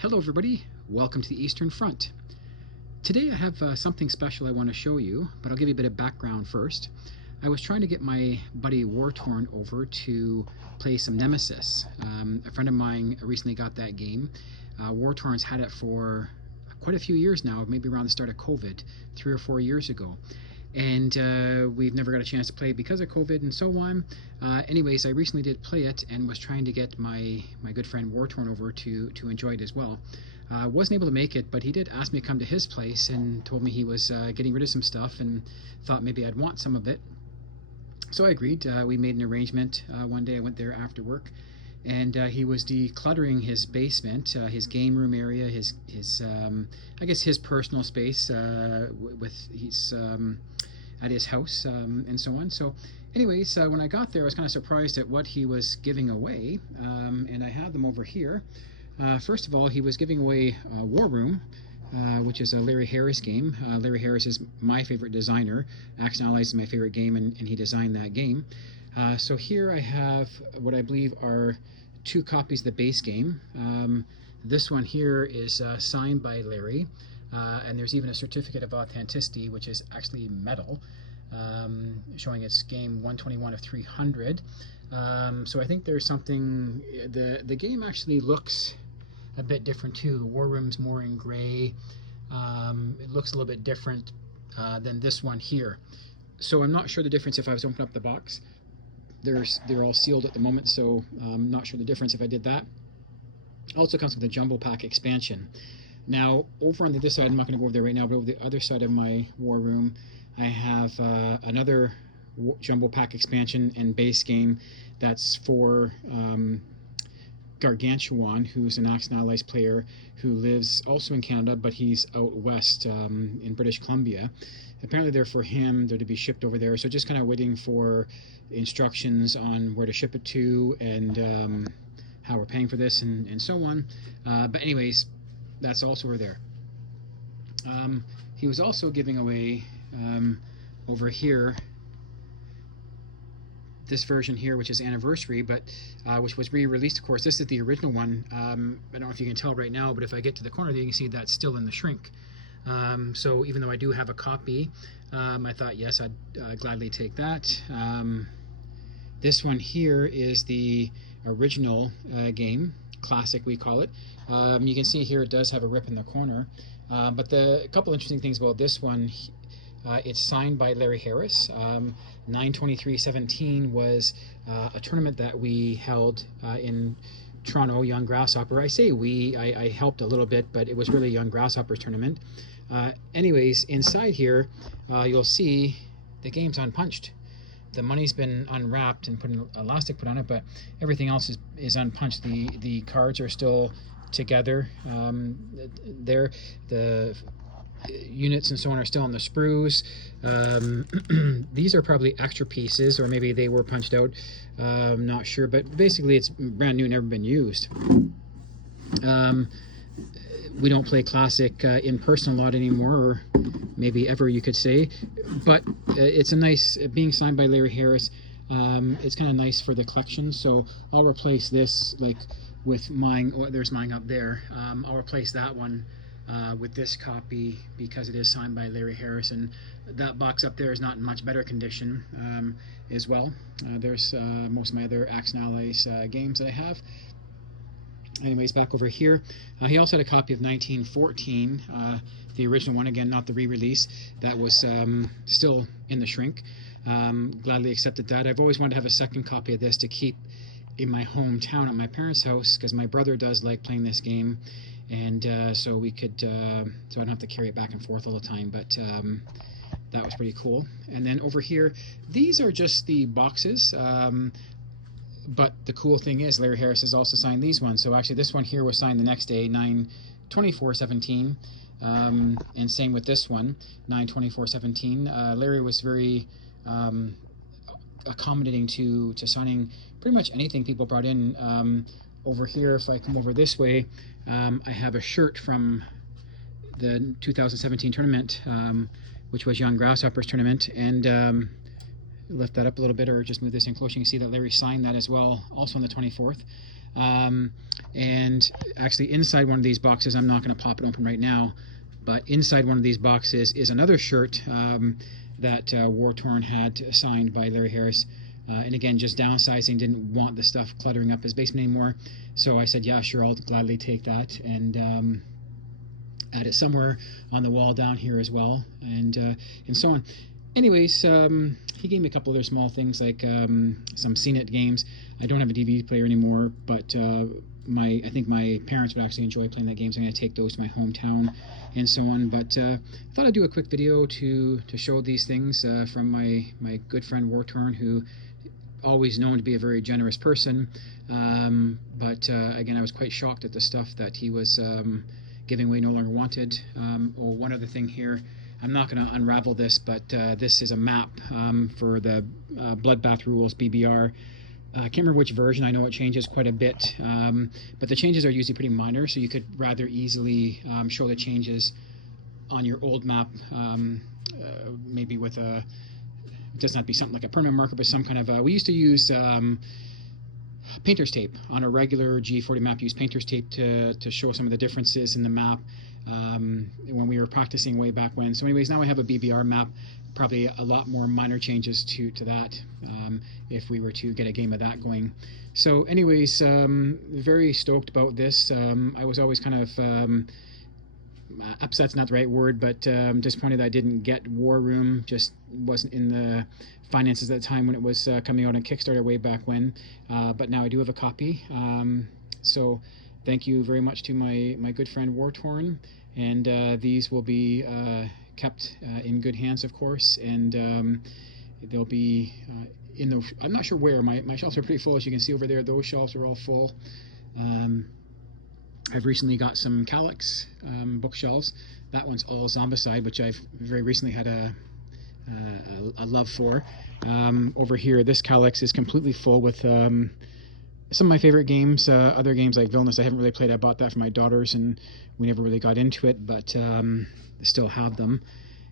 Hello everybody, welcome to the Eastern Front. Today I have something special I want to show you, but I'll give you a bit of background first. I was trying to get my buddy Wartorn over to play some Nemesis. A friend of mine recently got that game. Wartorn's had it for quite a few years now, maybe around the start of COVID, 3 or 4 years ago. And we've never got a chance to play because of COVID and so on. Anyways, I recently did play it and was trying to get my good friend Wartorn over to enjoy it as well. Wasn't able to make it, but he did ask me to come to his place and told me he was getting rid of some stuff and thought maybe I'd want some of it. So I agreed. We made an arrangement. One day I went there after work, and he was decluttering his basement, his game room area, his I guess his personal space with his at his house and so on. So anyways, when I got there, I was kind of surprised at what he was giving away, and I had them over here. First of all, he was giving away War Room, which is a Larry Harris game. Larry Harris is my favorite designer. Action Allies is my favorite game, and he designed that game. So here I have what I believe are 2 copies of the base game. This one here is signed by Larry, and there's even a certificate of authenticity, which is actually metal, showing it's game 121 of 300. So I think there's something, the game actually looks a bit different too. War Room's more in gray. It looks a little bit different than this one here. So I'm not sure the difference if I was to open up the box. They're all sealed at the moment, so I'm not sure the difference if I did that. Also comes with the Jumbo Pack expansion. Now, over on the other side, I'm not going to go over there right now, but over the other side of my War Room, I have another Jumbo Pack expansion and base game that's for Gargantuan, who's an Action Allies player who lives also in Canada, but he's out west in British Columbia. Apparently they're for him, they're to be shipped over there, so just kind of waiting for instructions on where to ship it to and how we're paying for this and so on. But anyways, that's also over there. He was also giving away over here this version here, which is Anniversary, but which was re-released, of course. This is the original one. I don't know if you can tell right now, but if I get to the corner there, you can see that's still in the shrink. So even though I do have a copy, I thought, yes, I'd gladly take that. This one here is the original game, classic we call it. You can see here it does have a rip in the corner, but a couple interesting things about this one. It's signed by Larry Harris. 9/23/17 was a tournament that we held in Toronto, Young Grasshopper. I say we, I helped a little bit, but it was really Young Grasshopper's tournament. Anyways, inside here, you'll see the game's unpunched. The money's been unwrapped and put an elastic put on it, but everything else is unpunched. The cards are still together. There, the units and so on are still on the sprues. These are probably extra pieces, or maybe they were punched out. I'm not sure, but basically it's brand new, never been used. We don't play Classic in person a lot anymore, or maybe ever, you could say, but it's a nice, being signed by Larry Harris, it's kind of nice for the collection. So I'll replace this like with mine. Oh, there's mine up there. I'll replace that one with this copy because it is signed by Larry Harris, and that box up there is not in much better condition as well. There's most of my other Action Allies games that I have. Anyways, back over here, he also had a copy of 1914, the original one, again, not the re-release, that was still in the shrink. Gladly accepted that. I've always wanted to have a second copy of this to keep in my hometown at my parents' house, because my brother does like playing this game, and so we could, so I don't have to carry it back and forth all the time, but that was pretty cool. And then over here, these are just the boxes. But the cool thing is Larry Harris has also signed these ones. So actually this one here was signed the next day, 9/24/17. And same with this one, 9/24/17. Larry was very accommodating to signing pretty much anything people brought in. Over here, if I come over this way, I have a shirt from the 2017 tournament, which was Young Grasshopper's tournament. And lift that up a little bit or just move this in closer. You can see that Larry signed that as well, also on the 24th. And actually inside one of these boxes, I'm not going to pop it open right now, but inside one of these boxes is another shirt that War Torn had signed by Larry Harris. And again, just downsizing, didn't want the stuff cluttering up his basement anymore. So I said, yeah, sure, I'll gladly take that and add it somewhere on the wall down here as well, and so on. Anyways, he gave me a couple other small things like some CNET games. I don't have a DVD player anymore, but I think my parents would actually enjoy playing that game, so I'm going to take those to my hometown and so on. But I thought I'd do a quick video to show these things from my good friend War Torn, who always known to be a very generous person. But again, I was quite shocked at the stuff that he was giving away, no longer wanted. One other thing here. I'm not going to unravel this, but this is a map for the Bloodbath Rules BBR. I can't remember which version. I know it changes quite a bit, but the changes are usually pretty minor, so you could rather easily show the changes on your old map, maybe with a, it doesn't have to be something like a permanent marker, but some kind of we used to use painter's tape on a regular G40 map. Use painter's tape to show some of the differences in the map when we were practicing way back when. So anyways, now I have a BBR map, probably a lot more minor changes to that if we were to get a game of that going. So anyways, very stoked about this. I was always kind of upset's not the right word, but disappointed that I didn't get War Room. Just wasn't in the finances at the time when it was coming out on Kickstarter way back when. But now I do have a copy. So thank you very much to my good friend War Torn, and these will be kept in good hands, of course, and they'll be in the, I'm not sure where, my shelves are pretty full, as you can see over there. Those shelves are all full. I've recently got some Kallax bookshelves. That one's all Zombicide, which I've very recently had a love for. Over here, this Kallax is completely full with some of my favorite games. Other games like Villainous I haven't really played. I bought that for my daughters and we never really got into it, but still have them.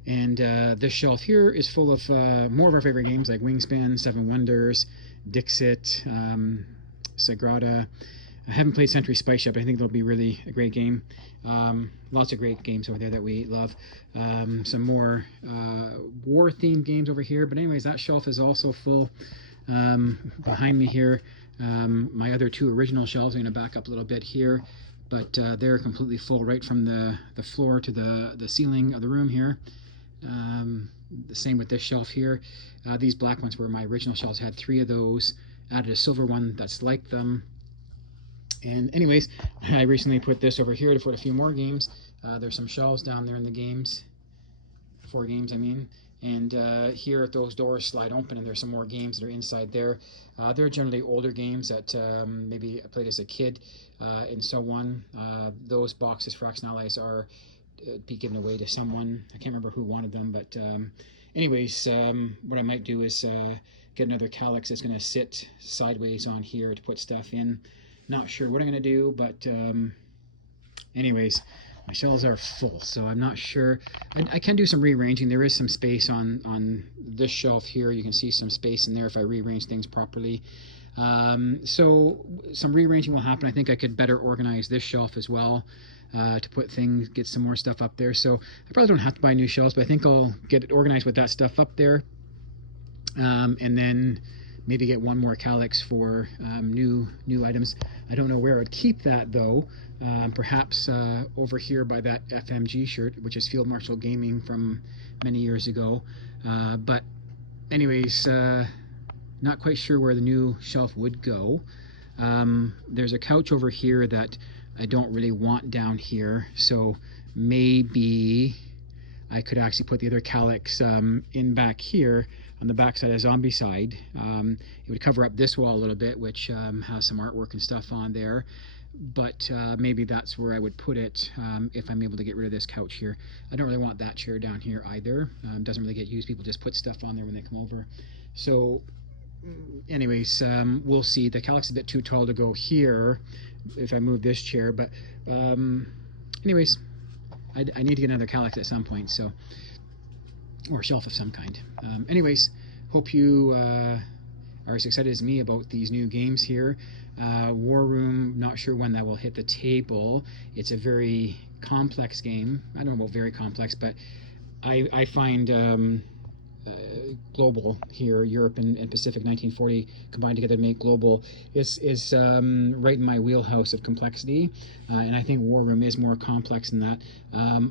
And this shelf here is full of more of our favorite games like Wingspan, Seven Wonders, Dixit, Sagrada. I haven't played Century Spice yet, but I think they'll be really a great game. Lots of great games over there that we love. Some more war-themed games over here. But anyways, that shelf is also full. Behind me here, my other two original shelves. I'm going to back up a little bit here. But they're completely full right from the floor to the ceiling of the room here. The same with this shelf here. These black ones were my original shelves. I had 3 of those. Added a silver one that's like them. And anyways, I recently put this over here to put a few more games. There's some shelves down there in the games. 4 games, I mean. And here at those doors slide open and there's some more games that are inside there. They're generally older games that maybe I played as a kid and so on. Those boxes for Action Allies are be given away to someone. I can't remember who wanted them, but anyways, what I might do is get another Kallax that's going to sit sideways on here to put stuff in. Not sure what I'm going to do, but anyways, my shelves are full, so I'm not sure. I can do some rearranging. There is some space on this shelf here. You can see some space in there if I rearrange things properly. So some rearranging will happen. I think I could better organize this shelf as well to put things, get some more stuff up there. So I probably don't have to buy new shelves, but I think I'll get it organized with that stuff up there. And then maybe get one more Kallax for new items. I don't know where I would keep that though. Perhaps over here by that FMG shirt, which is Field Marshal Gaming from many years ago. But anyways, not quite sure where the new shelf would go. There's a couch over here that I don't really want down here, so maybe I could actually put the other Kallax in back here on the back side of Zombicide. It would cover up this wall a little bit, which has some artwork and stuff on there, but maybe that's where I would put it if I'm able to get rid of this couch here. I don't really want that chair down here either. Doesn't really get used. People just put stuff on there when they come over. So anyways, we'll see. The Kallax is a bit too tall to go here if I move this chair, but anyways, I need to get another Kallax at some point, so, or a shelf of some kind. Anyways, Hope you are as excited as me about these new games here. War Room, not sure when that will hit the table. It's a very complex game. I don't know about very complex, but I find Global here, Europe and Pacific 1940 combined together to make Global, is right in my wheelhouse of complexity, and I think War Room is more complex than that.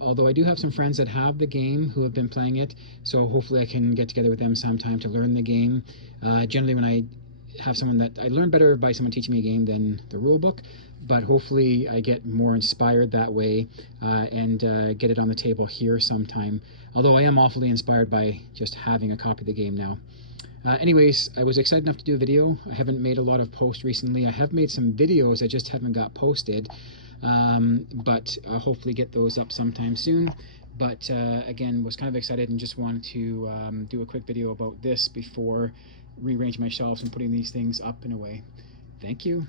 Although I do have some friends that have the game who have been playing it, so hopefully I can get together with them sometime to learn the game. Generally, when I have someone that I learn better by someone teaching me a game than the rule book, but hopefully I get more inspired that way, and get it on the table here sometime. Although I am awfully inspired by just having a copy of the game now. Anyways, I was excited enough to do a video. I haven't made a lot of posts recently. I have made some videos, I just haven't got posted, but I'll hopefully get those up sometime soon. But again, was kind of excited and just wanted to do a quick video about this before rearranging my shelves and putting these things up and away. Thank you.